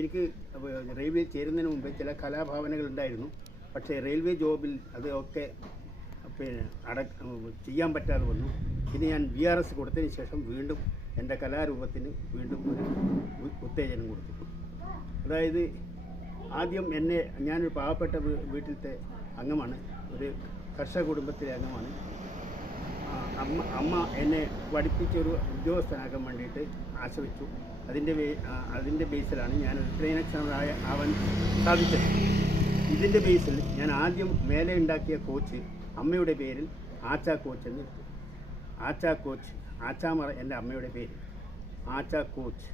എനിക്ക് റെയിൽവേ ചേരുന്നതിന് മുമ്പേ ചില കലാഭാവനകൾ ഉണ്ടായിരുന്നു. പക്ഷേ റെയിൽവേ ജോബിൽ അതൊക്കെ പിന്നെ അട ചെയ്യാൻ പറ്റാതെ വന്നു. പിന്നെ ഞാൻ ബി ആർ എസ് കൊടുത്തതിന് ശേഷം വീണ്ടും എന്റെ കലാരൂപത്തിന് വീണ്ടും ഒരു ഉത്തേജനം കൊടുത്തു. അതായത് ആദ്യം എന്നെ ഞാനൊരു പാവപ്പെട്ട വീട്ടിലത്തെ അംഗമാണ്. ഒരു കർഷക കുടുംബത്തിലെ അംഗമാണ്. അമ്മ അമ്മ എന്നെ പഠിപ്പിച്ചൊരു ഉദ്യോഗസ്ഥനാക്കാൻ വേണ്ടിയിട്ട് ആശ വെച്ചു അതിന്റെ അതിന്റെ ബേസിലാണ് ഞാൻ ട്രെയിൻ എക്സാമർ ആയ ആവാൻ സാധിച്ചത്. ഇതിന്റെ ബേസിൽ ഞാൻ ആദ്യം മേലെ ഉണ്ടാക്കിയ കോച്ച് അമ്മയുടെ പേരിൽ ആച്ച കോച്ച് എന്ന് എടുത്തു. ആച്ച കോച്ച് ആച്ചാമറ എന്റെ അമ്മയുടെ പേര്. ആച്ച കോച്ച്.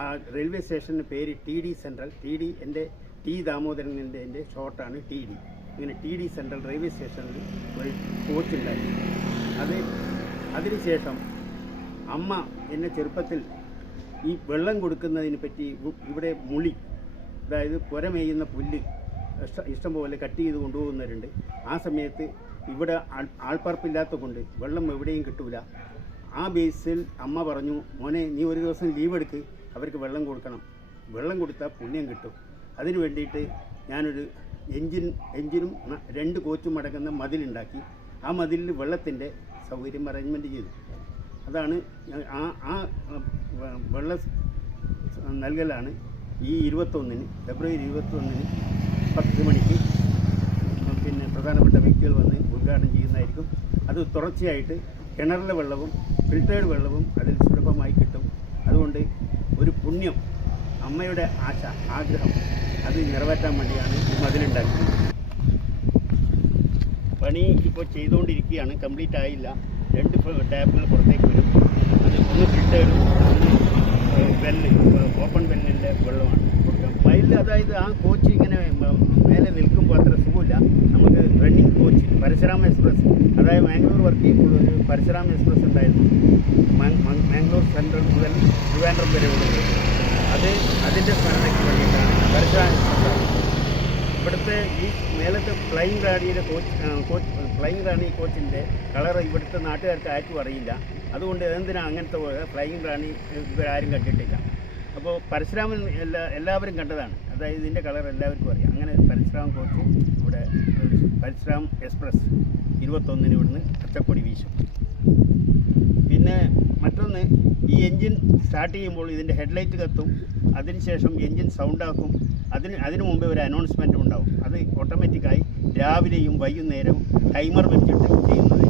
ആ റെയിൽവേ സ്റ്റേഷന്റെ പേര് T D central. T D എന്റെ ടി ദാമോദരൻ എന്റെ ഷോർട്ടാണ് ടി ഡി. ഇങ്ങനെ ടി ഡി സെൻട്രൽ റെയിൽവേ സ്റ്റേഷനിൽ ഒരു കോച്ച് ഉണ്ടായിരുന്നു. അത് അതിനുശേഷം അമ്മ എന്നെ ചെറുപ്പത്തിൽ ഈ വെള്ളം കൊടുക്കുന്നതിനെ പറ്റി ഇവിടെ മുളി അതായത് പുര മേയുന്ന പുല്ല് ഇഷ്ടംപോലെ ഇഷ്ടം പോലെ കട്ട് ചെയ്ത് കൊണ്ടുപോകുന്നവരുണ്ട്. ആ സമയത്ത് ഇവിടെ ആൾ ആൾപ്പാർപ്പില്ലാത്ത കൊണ്ട് വെള്ളം എവിടെയും കിട്ടൂല. ആ ബേസിൽ അമ്മ പറഞ്ഞു മോനെ നീ ഒരു ദിവസം ലീവ് എടുക്ക് അവർക്ക് വെള്ളം കൊടുക്കണം. വെള്ളം കൊടുത്താൽ പുണ്യം കിട്ടും. അതിന് വേണ്ടിയിട്ട് ഞാനൊരു എഞ്ചിൻ എഞ്ചിനും രണ്ട് കോച്ചും അടങ്ങുന്ന മതിലുണ്ടാക്കി ആ മതിലിൽ വെള്ളത്തിന്റെ സൗകര്യം അറേഞ്ച്മെന്റ് ചെയ്തു. അതാണ് ആ ആ വെള്ള നൽകലാണ് ഈ ഇരുപത്തൊന്നിന് ഫെബ്രുവരി ഇരുപത്തൊന്നിന് പത്ത് മണിക്ക് പിന്നെ പ്രധാനപ്പെട്ട വ്യക്തികൾ വന്ന് ഉദ്ഘാടനം ചെയ്യുന്നതായിരിക്കും. അത് തുടർച്ചയായിട്ട് കിണറിലെ വെള്ളവും ഫിൽറ്റേഡ് വെള്ളവും അതിൽ സുലഭമായി കിട്ടും. അതുകൊണ്ട് ഒരു പുണ്യം അമ്മയുടെ ആശ ആഗ്രഹം അത് നിറവേറ്റാൻ വേണ്ടിയാണ് ഈ മതിലുണ്ടാക്കുന്നത്. പണി ഇപ്പോൾ ചെയ്തുകൊണ്ടിരിക്കുകയാണ് കംപ്ലീറ്റ് ആയില്ല രണ്ട് ടാപ്പുകൾ പുറത്തേക്ക് അതായത് ആ കോച്ച് ഇങ്ങനെ മേലെ നിൽക്കുമ്പോൾ അത്ര സുഖമില്ല. നമുക്ക് റണ്ണിങ് കോച്ച് പരശുരാം എക്സ്പ്രസ് അതായത് മാംഗ്ലൂർ വർക്ക് ചെയ്യുമ്പോൾ ഒരു പരശുരാം എക്സ്പ്രസ് ഉണ്ടായിരുന്നു. മാംഗ്ലൂർ സെൻട്രൽ മുതൽ ട്രിവാൻഡ്രം വരെ ഉള്ളത്. അത് അതിന്റെ സ്മരണയ്ക്ക് വേണ്ടിയിട്ടാണ് പരശുരാം എക്സ്പ്രസ് ഇവിടുത്തെ ഈ മേലത്തെ ഫ്ലൈങ് റാണിയുടെ കോച്ച് കോച്ച് ഫ്ലൈങ് റാണി കോച്ചിന്റെ കളർ ഇവിടുത്തെ നാട്ടുകാർക്ക് ആർക്കും അറിയില്ല. അതുകൊണ്ട് എന്തിനാണ് അങ്ങനത്തെ ഫ്ലൈങ് റാണി ഇവരാരും കണ്ടിട്ടില്ല. അപ്പോൾ പരശുരാമൻ എല്ലാ എല്ലാവരും കണ്ടതാണ്. അതായത് ഇതിന്റെ കളർ എല്ലാവർക്കും അറിയാം. അങ്ങനെ പരശുരാം കോച്ച് ഇവിടെ പരശുരാം എക്സ്പ്രസ് ഇരുപത്തൊന്നിന് ഇവിടുന്ന് പച്ചക്കൊടി വീശും. പിന്നെ മറ്റൊന്ന് ഈ എൻജിൻ സ്റ്റാർട്ട് ചെയ്യുമ്പോൾ ഇതിന്റെ ഹെഡ്ലൈറ്റ് കത്തും അതിനുശേഷം എൻജിൻ സൗണ്ട് ആക്കും അതിന് അതിനു മുമ്പേ ഒരു അനൗൺസ്മെന്റും ഉണ്ടാവും. അത് ഓട്ടോമാറ്റിക്കായി രാവിലെയും വൈകുന്നേരവും ടൈമർ വെച്ചിട്ട് ചെയ്യുന്നത്